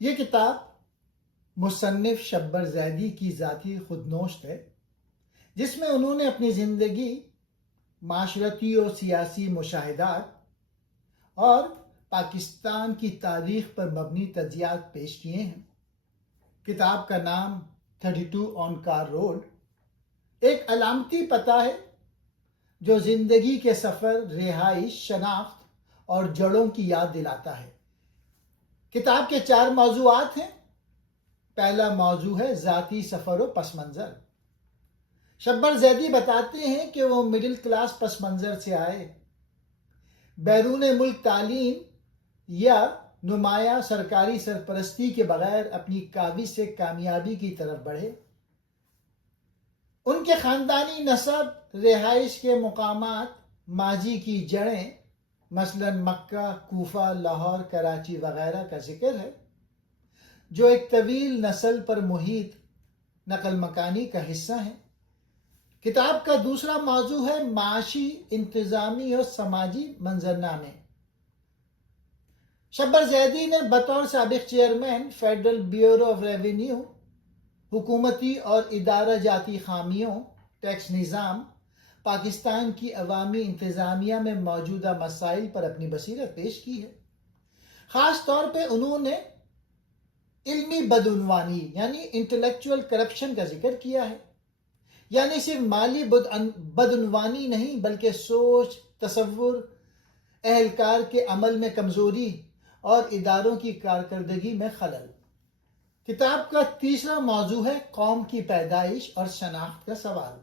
یہ کتاب مصنف شبر زیدی کی ذاتی خودنوشت ہے، جس میں انہوں نے اپنی زندگی، معاشرتی و سیاسی مشاہدات اور پاکستان کی تاریخ پر مبنی تجزیات پیش کیے ہیں۔ کتاب کا نام 32 آن کار روڈ ایک علامتی پتہ ہے جو زندگی کے سفر، رہائش، شناخت اور جڑوں کی یاد دلاتا ہے۔ کتاب کے 4 موضوعات ہیں۔ پہلا موضوع ہے ذاتی سفر و پس منظر۔ شبر زیدی بتاتے ہیں کہ وہ مڈل کلاس پس منظر سے آئے، بیرون ملک تعلیم یا نمایاں سرکاری سرپرستی کے بغیر اپنی کاوش سے کامیابی کی طرف بڑھے۔ ان کے خاندانی نسب، رہائش کے مقامات، ماضی کی جڑیں مثلا مکہ، کوفہ، لاہور، کراچی وغیرہ کا ذکر ہے، جو ایک طویل نسل پر محیط نقل مکانی کا حصہ ہیں۔ کتاب کا دوسرا موضوع ہے معاشی، انتظامی اور سماجی منظرنامے۔ شبر زیدی نے بطور سابق chairman federal bureau of revenue, حکومتی اور ادارہ جاتی خامیوں، ٹیکس نظام، پاکستان کی عوامی انتظامیہ میں موجودہ مسائل پر اپنی بصیرت پیش کی ہے۔ خاص طور پہ انہوں نے علمی بدعنوانی یعنی انٹلیکچوئل کرپشن کا ذکر کیا ہے، یعنی صرف مالی بدعنوانی نہیں بلکہ سوچ، تصور، اہلکار کے عمل میں کمزوری اور اداروں کی کارکردگی میں خلل۔ کتاب کا تیسرا موضوع ہے قوم کی پیدائش اور شناخت کا سوال۔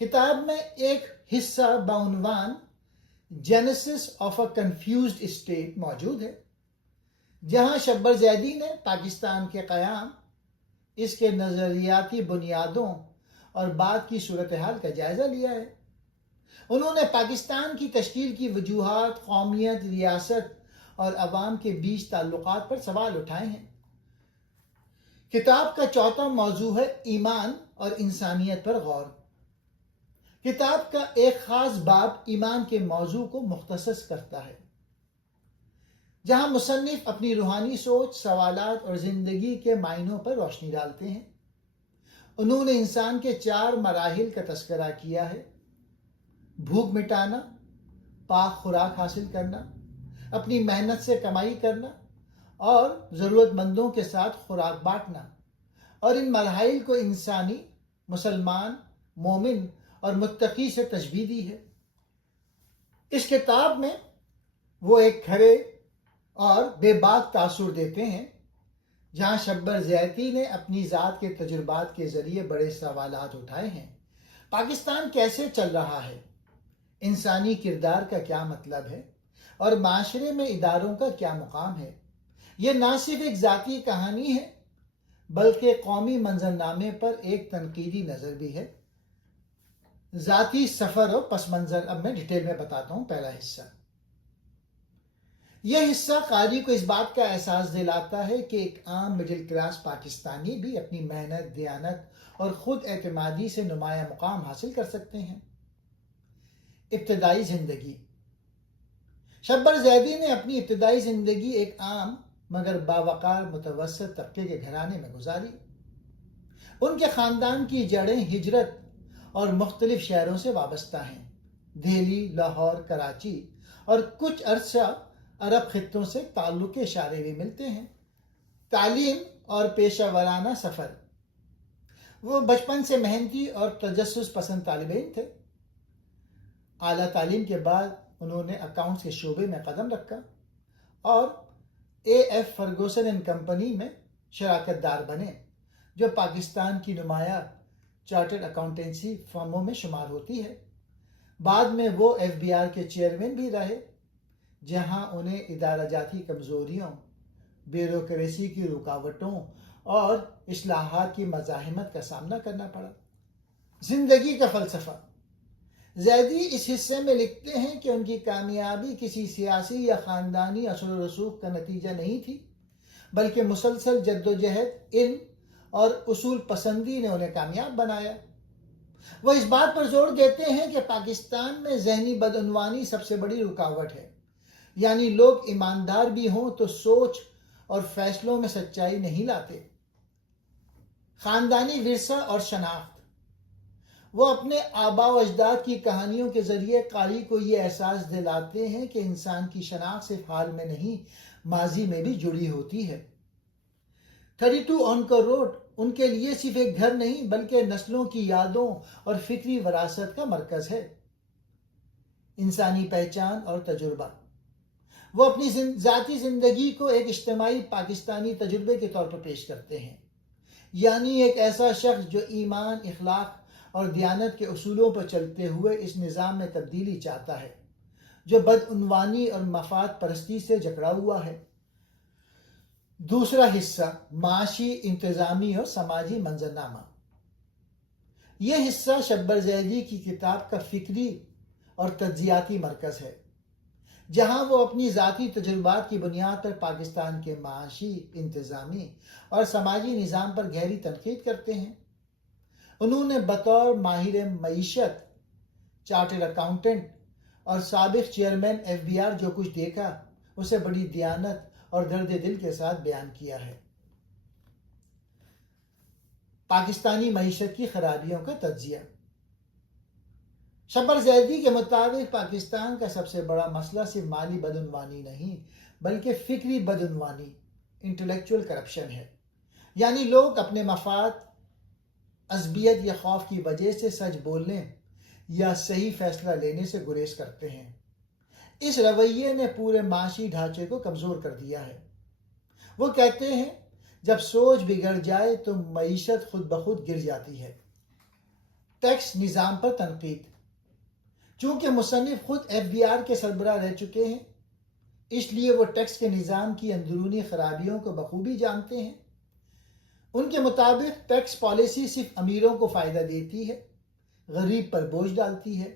کتاب میں ایک حصہ بعنوان Genesis of a confused state موجود ہے، جہاں شبر زیدی نے پاکستان کے قیام، اس کے نظریاتی بنیادوں اور بعد کی صورتحال کا جائزہ لیا ہے۔ انہوں نے پاکستان کی تشکیل کی وجوہات، قومیت، ریاست اور عوام کے بیچ تعلقات پر سوال اٹھائے ہیں۔ کتاب کا چوتھا موضوع ہے ایمان اور انسانیت پر غور۔ کتاب کا ایک خاص باب ایمان کے موضوع کو مختص کرتا ہے، جہاں مصنف اپنی روحانی سوچ، سوالات اور زندگی کے معنوں پر روشنی ڈالتے ہیں۔ انہوں نے انسان کے 4 مراحل کا تذکرہ کیا ہے: بھوک مٹانا، پاک خوراک حاصل کرنا، اپنی محنت سے کمائی کرنا اور ضرورت مندوں کے ساتھ خوراک بانٹنا، اور ان مراحل کو انسانی، مسلمان، مومن اور متقی سے تشبیہ دی ہے۔ اس کتاب میں وہ ایک کھڑے اور بے باک تاثر دیتے ہیں، جہاں شبر زیدی نے اپنی ذات کے تجربات کے ذریعے بڑے سوالات اٹھائے ہیں۔ پاکستان کیسے چل رہا ہے؟ انسانی کردار کا کیا مطلب ہے؟ اور معاشرے میں اداروں کا کیا مقام ہے؟ یہ نہ صرف ایک ذاتی کہانی ہے بلکہ قومی منظرنامے پر ایک تنقیدی نظر بھی ہے۔ ذاتی سفر و پس منظر اب میں ڈیٹیل میں بتاتا ہوں۔ پہلا حصہ، یہ حصہ قاری کو اس بات کا احساس دلاتا ہے کہ ایک عام مڈل کلاس پاکستانی بھی اپنی محنت، دیانت اور خود اعتمادی سے نمایاں مقام حاصل کر سکتے ہیں۔ ابتدائی زندگی۔ شبر زیدی نے اپنی ابتدائی زندگی ایک عام مگر باوقار متوسط طبقے کے گھرانے میں گزاری۔ ان کے خاندان کی جڑیں ہجرت اور مختلف شہروں سے وابستہ ہیں۔ دہلی، لاہور، کراچی اور کچھ عرصہ عرب خطوں سے تعلق کے اشارے بھی ملتے ہیں۔ تعلیم اور پیشہ ورانہ سفر۔ وہ بچپن سے محنتی اور تجسس پسند طالب علم تھے۔ اعلیٰ تعلیم کے بعد انہوں نے اکاؤنٹس کے شعبے میں قدم رکھا اور A F Ferguson and company میں شراکت دار بنے، جو پاکستان کی نمایاں چارٹرڈ اکاؤنٹنسی فرموں میں شمار ہوتی ہے۔ بعد میں وہ FBR کے چیئرمین بھی رہے، جہاں انہیں ادارہ جاتی کمزوریوں، بیوروکریسی کی رکاوٹوں اور اصلاحات کی مزاحمت کا سامنا کرنا پڑا۔ زندگی کا فلسفہ۔ زیدی اس حصے میں لکھتے ہیں کہ ان کی کامیابی کسی سیاسی یا خاندانی اثر و رسوخ کا نتیجہ نہیں تھی، بلکہ مسلسل جدوجہد، علم اور اصول پسندی نے انہیں کامیاب بنایا۔ وہ اس بات پر زور دیتے ہیں کہ پاکستان میں ذہنی بدعنوانی سب سے بڑی رکاوٹ ہے، یعنی لوگ ایماندار بھی ہوں تو سوچ اور فیصلوں میں سچائی نہیں لاتے۔ خاندانی ورثہ اور شناخت، وہ اپنے آباء و اجداد کی کہانیوں کے ذریعے قاری کو یہ احساس دلاتے ہیں کہ انسان کی شناخت صرف حال میں نہیں، ماضی میں بھی جڑی ہوتی ہے۔ 32 اونکر روڈ ان کے لیے صرف ایک گھر نہیں بلکہ نسلوں کی یادوں اور فکری وراثت کا مرکز ہے۔ انسانی پہچان اور تجربہ، وہ اپنی ذاتی زندگی کو ایک اجتماعی پاکستانی تجربے کے طور پر پیش کرتے ہیں، یعنی ایک ایسا شخص جو ایمان، اخلاق اور دیانت کے اصولوں پر چلتے ہوئے اس نظام میں تبدیلی چاہتا ہے جو بدعنوانی اور مفاد پرستی سے جکڑا ہوا ہے۔ دوسرا حصہ، معاشی، انتظامی اور سماجی منظرنامہ۔ یہ حصہ شبر زیدی کی کتاب کا فکری اور تجزیاتی مرکز ہے، جہاں وہ اپنی ذاتی تجربات کی بنیاد پر پاکستان کے معاشی، انتظامی اور سماجی نظام پر گہری تنقید کرتے ہیں۔ انہوں نے بطور ماہر معیشت، چارٹرڈ اکاؤنٹنٹ اور سابق چیئرمین FBR جو کچھ دیکھا اسے بڑی دیانت اور درد دل کے ساتھ بیان کیا ہے۔ پاکستانی معیشت کی خرابیوں کا تجزیہ۔ شبر زیدی کے مطابق پاکستان کا سب سے بڑا مسئلہ صرف مالی بدعنوانی نہیں بلکہ فکری بدعنوانی، انٹلیکچوئل کرپشن ہے، یعنی لوگ اپنے مفاد، عصبیت یا خوف کی وجہ سے سچ بولنے یا صحیح فیصلہ لینے سے گریز کرتے ہیں۔ اس رویے نے پورے معاشی ڈھانچے کو کمزور کر دیا ہے۔ وہ کہتے ہیں جب سوچ بگڑ جائے تو معیشت خود بخود گر جاتی ہے۔ ٹیکس نظام پر تنقید۔ چونکہ مصنف خود FBR کے سربراہ رہ چکے ہیں، اس لیے وہ ٹیکس کے نظام کی اندرونی خرابیوں کو بخوبی جانتے ہیں۔ ان کے مطابق ٹیکس پالیسی صرف امیروں کو فائدہ دیتی ہے، غریب پر بوجھ ڈالتی ہے۔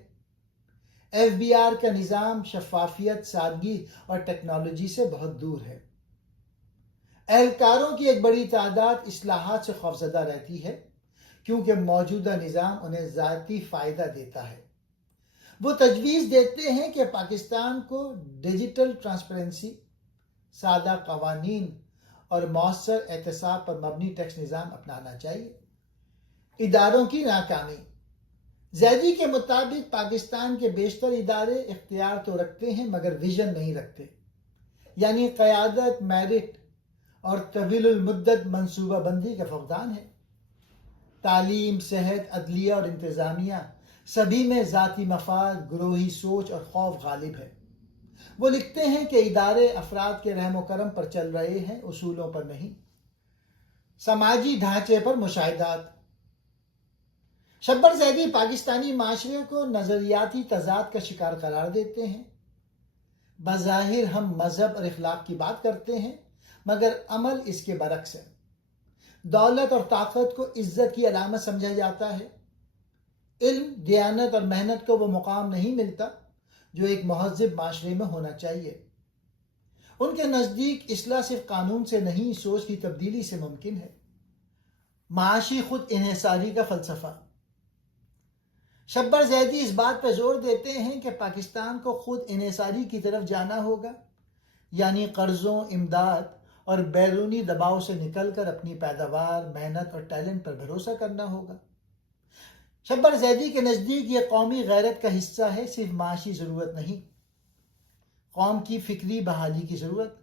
FBR کا نظام شفافیت، سادگی اور ٹیکنالوجی سے بہت دور ہے۔ اہلکاروں کی ایک بڑی تعداد اصلاحات سے خوفزدہ رہتی ہے کیونکہ موجودہ نظام انہیں ذاتی فائدہ دیتا ہے۔ وہ تجویز دیتے ہیں کہ پاکستان کو ڈیجیٹل ٹرانسپیرنسی، سادہ قوانین اور مؤثر احتساب پر مبنی ٹیکس نظام اپنانا چاہیے۔ اداروں کی ناکامی۔ زیدی کے مطابق پاکستان کے بیشتر ادارے اختیار تو رکھتے ہیں مگر ویژن نہیں رکھتے، یعنی قیادت، میرٹ اور طویل المدت منصوبہ بندی کا فقدان ہے۔ تعلیم، صحت، عدلیہ اور انتظامیہ سبھی میں ذاتی مفاد، گروہی سوچ اور خوف غالب ہے۔ وہ لکھتے ہیں کہ ادارے افراد کے رحم و کرم پر چل رہے ہیں، اصولوں پر نہیں۔ سماجی ڈھانچے پر مشاہدات۔ شبر زیدی پاکستانی معاشرے کو نظریاتی تضاد کا شکار قرار دیتے ہیں۔ بظاہر ہم مذہب اور اخلاق کی بات کرتے ہیں مگر عمل اس کے برعکس ہے۔ دولت اور طاقت کو عزت کی علامت سمجھا جاتا ہے۔ علم، دیانت اور محنت کو وہ مقام نہیں ملتا جو ایک مہذب معاشرے میں ہونا چاہیے۔ ان کے نزدیک اصلاح صرف قانون سے نہیں، سوچ کی تبدیلی سے ممکن ہے۔ معاشی خود انحصاری کا فلسفہ۔ شبر زیدی اس بات پر زور دیتے ہیں کہ پاکستان کو خود انحصاری کی طرف جانا ہوگا، یعنی قرضوں، امداد اور بیرونی دباؤ سے نکل کر اپنی پیداوار، محنت اور ٹیلنٹ پر بھروسہ کرنا ہوگا۔ شبر زیدی کے نزدیک یہ قومی غیرت کا حصہ ہے، صرف معاشی ضرورت نہیں، قوم کی فکری بحالی کی ضرورت۔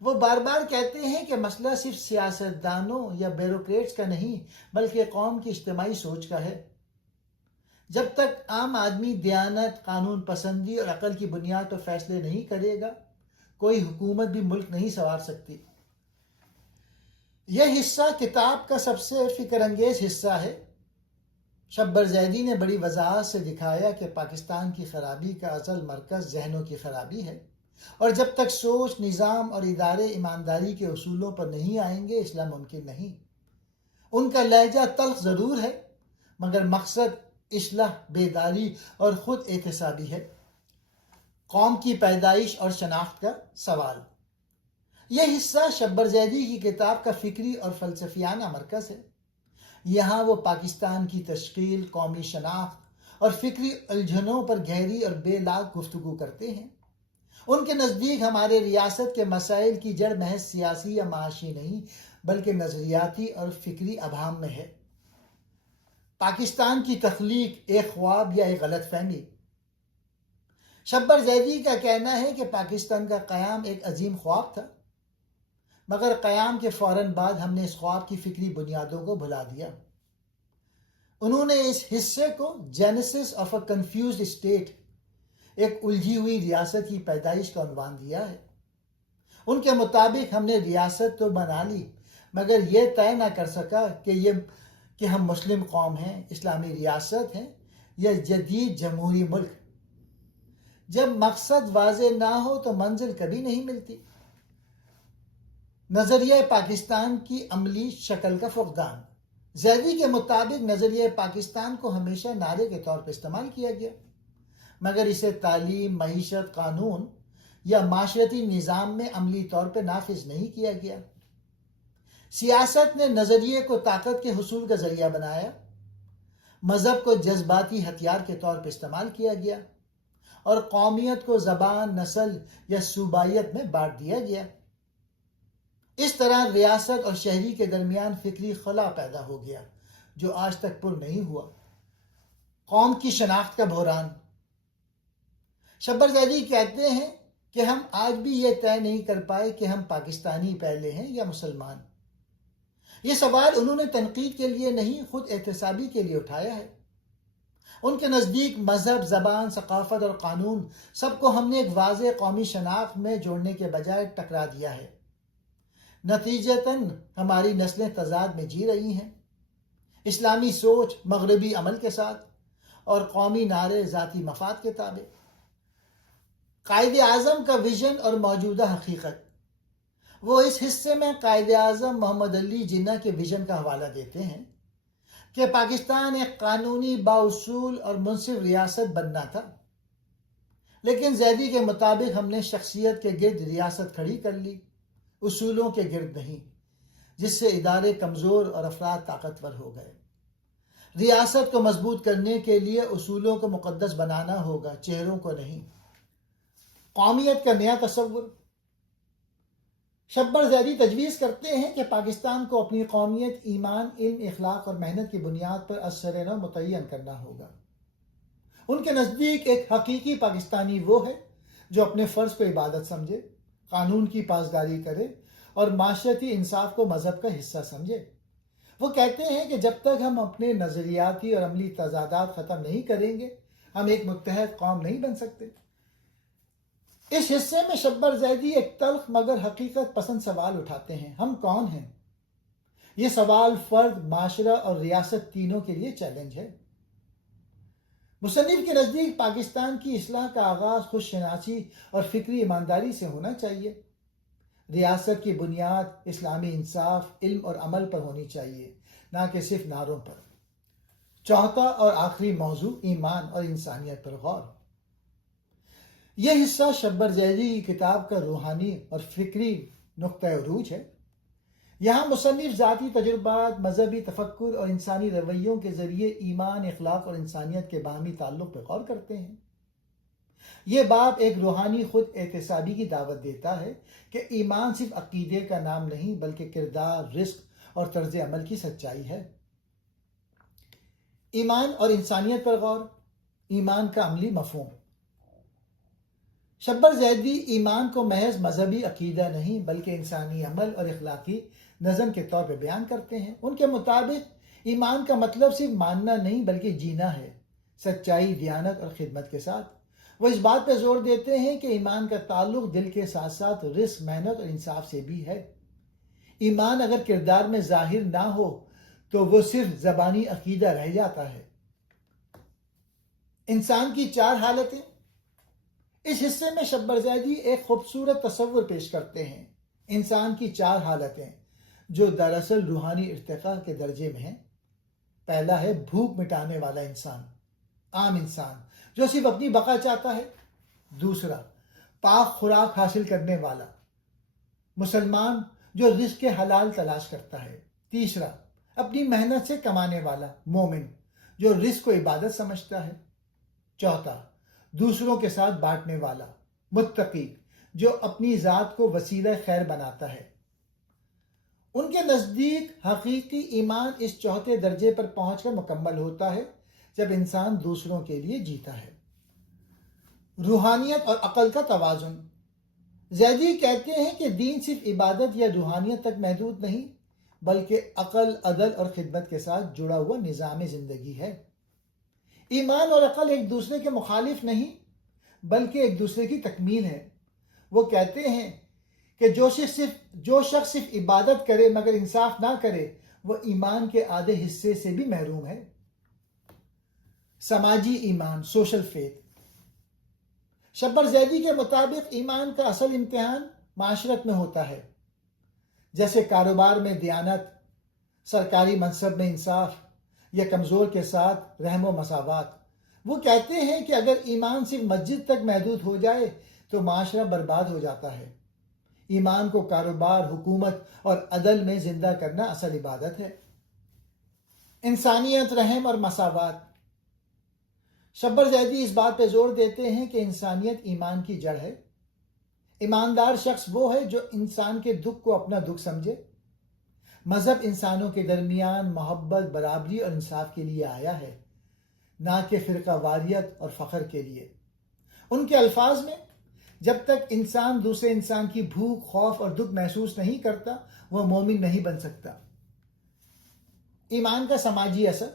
وہ بار بار کہتے ہیں کہ مسئلہ صرف سیاستدانوں یا بیوروکریٹس کا نہیں بلکہ قوم کی اجتماعی سوچ کا ہے۔ جب تک عام آدمی دیانت، قانون پسندی اور عقل کی بنیاد پر فیصلے نہیں کرے گا، کوئی حکومت بھی ملک نہیں سنوار سکتی۔ یہ حصہ کتاب کا سب سے فکر انگیز حصہ ہے۔ شبر زیدی نے بڑی وضاحت سے دکھایا کہ پاکستان کی خرابی کا اصل مرکز ذہنوں کی خرابی ہے، اور جب تک سوچ، نظام اور ادارے ایمانداری کے اصولوں پر نہیں آئیں گے، اصلاح ممکن نہیں۔ ان کا لہجہ تلخ ضرور ہے مگر مقصد اصلاح، بیداری اور خود احتسابی ہے۔ قوم کی پیدائش اور شناخت کا سوال۔ یہ حصہ شبر زیدی کی کتاب کا فکری اور فلسفیانہ مرکز ہے۔ یہاں وہ پاکستان کی تشکیل، قومی شناخت اور فکری الجھنوں پر گہری اور بے لاگ گفتگو کرتے ہیں۔ ان کے نزدیک ہمارے ریاست کے مسائل کی جڑ محض سیاسی یا معاشی نہیں بلکہ نظریاتی اور فکری ابہام میں ہے۔ پاکستان کی تخلیق ایک خواب یا ایک غلط فہمی۔ شبر زیدی کا کہنا ہے کہ پاکستان کا قیام ایک عظیم خواب تھا، مگر قیام کے فوراً بعد ہم نے اس خواب کی فکری بنیادوں کو بھلا دیا۔ انہوں نے اس حصے کو Genesis of a confused state, ایک الجھی ہوئی ریاست کی پیدائش کا عنوان دیا ہے۔ ان کے مطابق ہم نے ریاست تو بنا لی مگر یہ طے نہ کر سکا کہ ہم مسلم قوم ہیں، اسلامی ریاست ہیں یا جدید جمہوری ملک۔ جب مقصد واضح نہ ہو تو منزل کبھی نہیں ملتی۔ نظریہ پاکستان کی عملی شکل کا فقدان۔ زیدی کے مطابق نظریہ پاکستان کو ہمیشہ نعرے کے طور پر استعمال کیا گیا مگر اسے تعلیم، معیشت، قانون یا معاشرتی نظام میں عملی طور پر نافذ نہیں کیا گیا۔ سیاست نے نظریے کو طاقت کے حصول کا ذریعہ بنایا، مذہب کو جذباتی ہتھیار کے طور پر استعمال کیا گیا اور قومیت کو زبان، نسل یا صوبائیت میں بانٹ دیا گیا۔ اس طرح ریاست اور شہری کے درمیان فکری خلا پیدا ہو گیا جو آج تک پر نہیں ہوا۔ قوم کی شناخت کا بحران۔ شبر زیدی کہتے ہیں کہ ہم آج بھی یہ طے نہیں کر پائے کہ ہم پاکستانی پہلے ہیں یا مسلمان۔ یہ سوال انہوں نے تنقید کے لیے نہیں، خود احتسابی کے لیے اٹھایا ہے۔ ان کے نزدیک مذہب، زبان، ثقافت اور قانون سب کو ہم نے ایک واضح قومی شناخت میں جوڑنے کے بجائے ٹکرا دیا ہے۔ نتیجتاً ہماری نسلیں تضاد میں جی رہی ہیں، اسلامی سوچ مغربی عمل کے ساتھ اور قومی نعرے ذاتی مفاد کے تابع۔ قائد اعظم کا ویژن اور موجودہ حقیقت۔ وہ اس حصے میں قائد اعظم محمد علی جناح کے ویژن کا حوالہ دیتے ہیں کہ پاکستان ایک قانونی، بااصول اور منصف ریاست بننا تھا، لیکن زیدی کے مطابق ہم نے شخصیت کے گرد ریاست کھڑی کر لی، اصولوں کے گرد نہیں، جس سے ادارے کمزور اور افراد طاقتور ہو گئے۔ ریاست کو مضبوط کرنے کے لیے اصولوں کو مقدس بنانا ہوگا، چہروں کو نہیں۔ قومیت کا نیا تصور۔ شبر زیدی تجویز کرتے ہیں کہ پاکستان کو اپنی قومیت ایمان، علم، اخلاق اور محنت کی بنیاد پر ازسر نو متعین کرنا ہوگا۔ ان کے نزدیک ایک حقیقی پاکستانی وہ ہے جو اپنے فرض کو عبادت سمجھے، قانون کی پاسداری کرے اور معاشرتی انصاف کو مذہب کا حصہ سمجھے۔ وہ کہتے ہیں کہ جب تک ہم اپنے نظریاتی اور عملی تضادات ختم نہیں کریں گے ہم ایک متحد قوم نہیں بن سکتے۔ اس حصے میں شبر زیدی ایک تلخ مگر حقیقت پسند سوال اٹھاتے ہیں۔ ہم کون ہیں؟ یہ سوال فرد، معاشرہ اور ریاست تینوں کے لیے چیلنج ہے۔ مصنف کے نزدیک پاکستان کی اصلاح کا آغاز خود شناسی اور فکری ایمانداری سے ہونا چاہیے۔ ریاست کی بنیاد اسلامی انصاف، علم اور عمل پر ہونی چاہیے، نہ کہ صرف نعروں پر۔ چوتھا اور آخری موضوع ایمان اور انسانیت پر غور۔ یہ حصہ شبر زیدی کی کتاب کا روحانی اور فکری نقطہ عروج ہے۔ یہاں مصنف ذاتی تجربات، مذہبی تفکر اور انسانی رویوں کے ذریعے ایمان، اخلاق اور انسانیت کے باہمی تعلق پر غور کرتے ہیں۔ یہ باب ایک روحانی خود احتسابی کی دعوت دیتا ہے کہ ایمان صرف عقیدے کا نام نہیں بلکہ کردار، رزق اور طرز عمل کی سچائی ہے۔ ایمان اور انسانیت پر غور۔ ایمان کا عملی مفہوم۔ شبر زیدی ایمان کو محض مذہبی عقیدہ نہیں بلکہ انسانی عمل اور اخلاقی نظم کے طور پہ بیان کرتے ہیں۔ ان کے مطابق ایمان کا مطلب صرف ماننا نہیں بلکہ جینا ہے، سچائی، دیانت اور خدمت کے ساتھ۔ وہ اس بات پہ زور دیتے ہیں کہ ایمان کا تعلق دل کے ساتھ ساتھ رزق، محنت اور انصاف سے بھی ہے۔ ایمان اگر کردار میں ظاہر نہ ہو تو وہ صرف زبانی عقیدہ رہ جاتا ہے۔ انسان کی چار حالتیں۔ اس حصے میں شبر زیدی ایک خوبصورت تصور پیش کرتے ہیں، انسان کی چار حالتیں جو دراصل روحانی ارتقاء کے درجے میں ہیں۔ پہلا ہے بھوک مٹانے والا انسان، عام انسان جو صرف اپنی بقا چاہتا ہے۔ دوسرا، پاک خوراک حاصل کرنے والا مسلمان جو رزق کے حلال تلاش کرتا ہے۔ تیسرا، اپنی محنت سے کمانے والا مومن جو رزق کو عبادت سمجھتا ہے۔ چوتھا، دوسروں کے ساتھ بانٹنے والا متقی جو اپنی ذات کو وسیلہ خیر بناتا ہے۔ ان کے نزدیک حقیقی ایمان اس چوتھے درجے پر پہنچ کر مکمل ہوتا ہے جب انسان دوسروں کے لیے جیتا ہے۔ روحانیت اور عقل کا توازن۔ زیدی کہتے ہیں کہ دین صرف عبادت یا روحانیت تک محدود نہیں بلکہ عقل، عدل اور خدمت کے ساتھ جڑا ہوا نظام زندگی ہے۔ ایمان اور عقل ایک دوسرے کے مخالف نہیں بلکہ ایک دوسرے کی تکمیل ہے۔ وہ کہتے ہیں کہ جو شخص صرف عبادت کرے مگر انصاف نہ کرے وہ ایمان کے آدھے حصے سے بھی محروم ہے۔ سماجی ایمان، سوشل فیتھ۔ شبر زیدی کے مطابق ایمان کا اصل امتحان معاشرت میں ہوتا ہے، جیسے کاروبار میں دیانت، سرکاری منصب میں انصاف یا کمزور کے ساتھ رحم و مساوات۔ وہ کہتے ہیں کہ اگر ایمان صرف مسجد تک محدود ہو جائے تو معاشرہ برباد ہو جاتا ہے۔ ایمان کو کاروبار، حکومت اور عدل میں زندہ کرنا اصل عبادت ہے۔ انسانیت، رحم اور مساوات۔ شبر زیدی اس بات پہ زور دیتے ہیں کہ انسانیت ایمان کی جڑ ہے۔ ایماندار شخص وہ ہے جو انسان کے دکھ کو اپنا دکھ سمجھے۔ مذہب انسانوں کے درمیان محبت، برابری اور انصاف کے لیے آیا ہے، نہ کہ فرقہ واریت اور فخر کے لیے۔ ان کے الفاظ میں جب تک انسان دوسرے انسان کی بھوک، خوف اور دکھ محسوس نہیں کرتا وہ مومن نہیں بن سکتا۔ ایمان کا سماجی اثر۔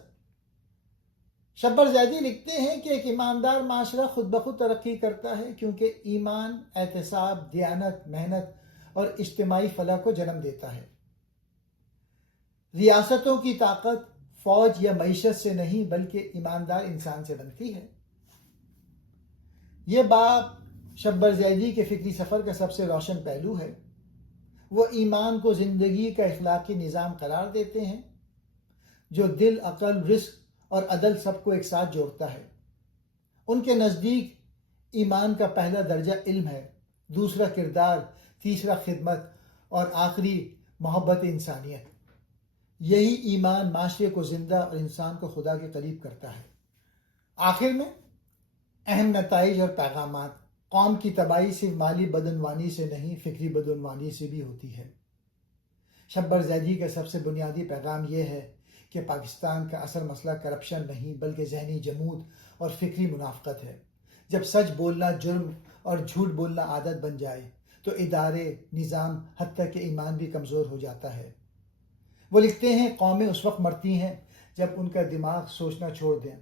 شبر زیدی لکھتے ہیں کہ ایک ایماندار معاشرہ خود بخود ترقی کرتا ہے کیونکہ ایمان احتساب، دیانت، محنت اور اجتماعی فلاح کو جنم دیتا ہے۔ ریاستوں کی طاقت فوج یا معیشت سے نہیں بلکہ ایماندار انسان سے بنتی ہے۔ یہ باب شبر زیدی کے فکری سفر کا سب سے روشن پہلو ہے۔ وہ ایمان کو زندگی کا اخلاقی نظام قرار دیتے ہیں جو دل، عقل، رزق اور عدل سب کو ایک ساتھ جوڑتا ہے۔ ان کے نزدیک ایمان کا پہلا درجہ علم ہے، دوسرا کردار، تیسرا خدمت اور آخری محبت انسانیت۔ یہی ایمان معاشرے کو زندہ اور انسان کو خدا کے قریب کرتا ہے۔ آخر میں اہم نتائج اور پیغامات۔ قوم کی تباہی صرف مالی بدعنوانی سے نہیں، فکری بدعنوانی سے بھی ہوتی ہے۔ شبر زیدی کا سب سے بنیادی پیغام یہ ہے کہ پاکستان کا اصل مسئلہ کرپشن نہیں بلکہ ذہنی جمود اور فکری منافقت ہے۔ جب سچ بولنا جرم اور جھوٹ بولنا عادت بن جائے تو ادارے، نظام، حتیٰ کہ ایمان بھی کمزور ہو جاتا ہے۔ وہ لکھتے ہیں قومیں اس وقت مرتی ہیں جب ان کا دماغ سوچنا چھوڑ دیں۔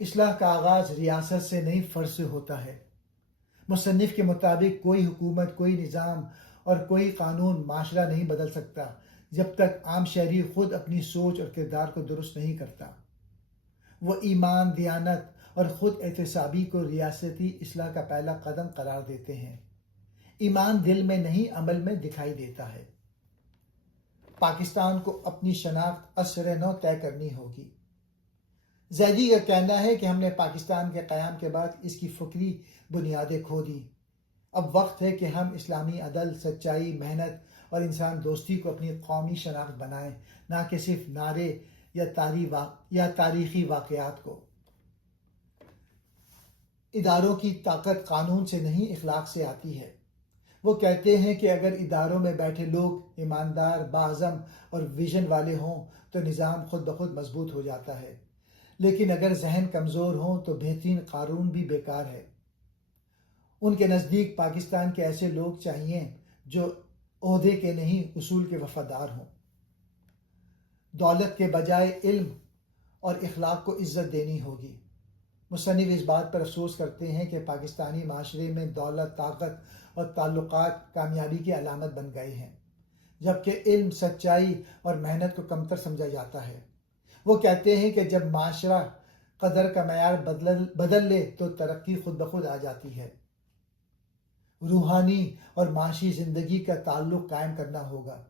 اصلاح کا آغاز ریاست سے نہیں فرد سے ہوتا ہے۔ مصنف کے مطابق کوئی حکومت، کوئی نظام اور کوئی قانون معاشرہ نہیں بدل سکتا جب تک عام شہری خود اپنی سوچ اور کردار کو درست نہیں کرتا۔ وہ ایمان، دیانت اور خود احتسابی کو ریاستی اصلاح کا پہلا قدم قرار دیتے ہیں۔ ایمان دل میں نہیں عمل میں دکھائی دیتا ہے۔ پاکستان کو اپنی شناخت ازسر نو طے کرنی ہوگی۔ زیدی کا کہنا ہے کہ ہم نے پاکستان کے قیام کے بعد اس کی فکری بنیادیں کھو دی۔ اب وقت ہے کہ ہم اسلامی عدل، سچائی، محنت اور انسان دوستی کو اپنی قومی شناخت بنائیں، نہ کہ صرف نعرے یا تاریخی واقعات کو۔ اداروں کی طاقت قانون سے نہیں اخلاق سے آتی ہے۔ وہ کہتے ہیں کہ اگر اداروں میں بیٹھے لوگ ایماندار، باعزم اور ویژن والے ہوں تو نظام خود بخود مضبوط ہو جاتا ہے، لیکن اگر ذہن کمزور ہوں تو بہترین قانون بھی بیکار ہے۔ ان کے نزدیک پاکستان کے ایسے لوگ چاہیے جو عہدے کے نہیں اصول کے وفادار ہوں۔ دولت کے بجائے علم اور اخلاق کو عزت دینی ہوگی۔ مصنف اس بات پر افسوس کرتے ہیں کہ پاکستانی معاشرے میں دولت، طاقت اور تعلقات کامیابی کی علامت بن گئے ہیں، جبکہ علم، سچائی اور محنت کو کمتر سمجھا جاتا ہے۔ وہ کہتے ہیں کہ جب معاشرہ قدر کا معیار بدل لے تو ترقی خود بخود آ جاتی ہے۔ روحانی اور معاشی زندگی کا تعلق قائم کرنا ہوگا۔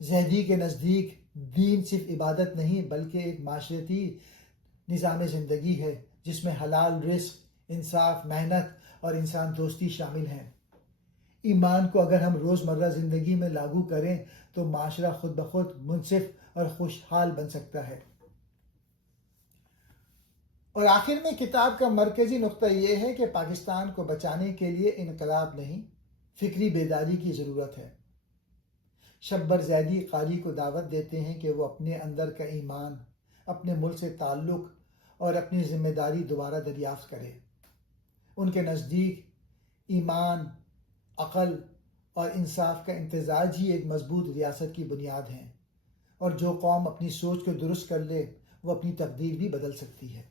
زیدی کے نزدیک دین صرف عبادت نہیں بلکہ ایک معاشرتی نظام زندگی ہے جس میں حلال رزق، انصاف، محنت اور انسان دوستی شامل ہیں۔ ایمان کو اگر ہم روزمرہ زندگی میں لاگو کریں تو معاشرہ خود بخود منصف اور خوشحال بن سکتا ہے۔ اور آخر میں کتاب کا مرکزی نقطہ یہ ہے کہ پاکستان کو بچانے کے لیے انقلاب نہیں، فکری بیداری کی ضرورت ہے۔ شبر زیدی قاری کو دعوت دیتے ہیں کہ وہ اپنے اندر کا ایمان، اپنے ملک سے تعلق اور اپنی ذمہ داری دوبارہ دریافت کرے۔ ان کے نزدیک ایمان، عقل اور انصاف کا امتزاج ہی ایک مضبوط ریاست کی بنیاد ہیں، اور جو قوم اپنی سوچ کو درست کر لے وہ اپنی تقدیر بھی بدل سکتی ہے۔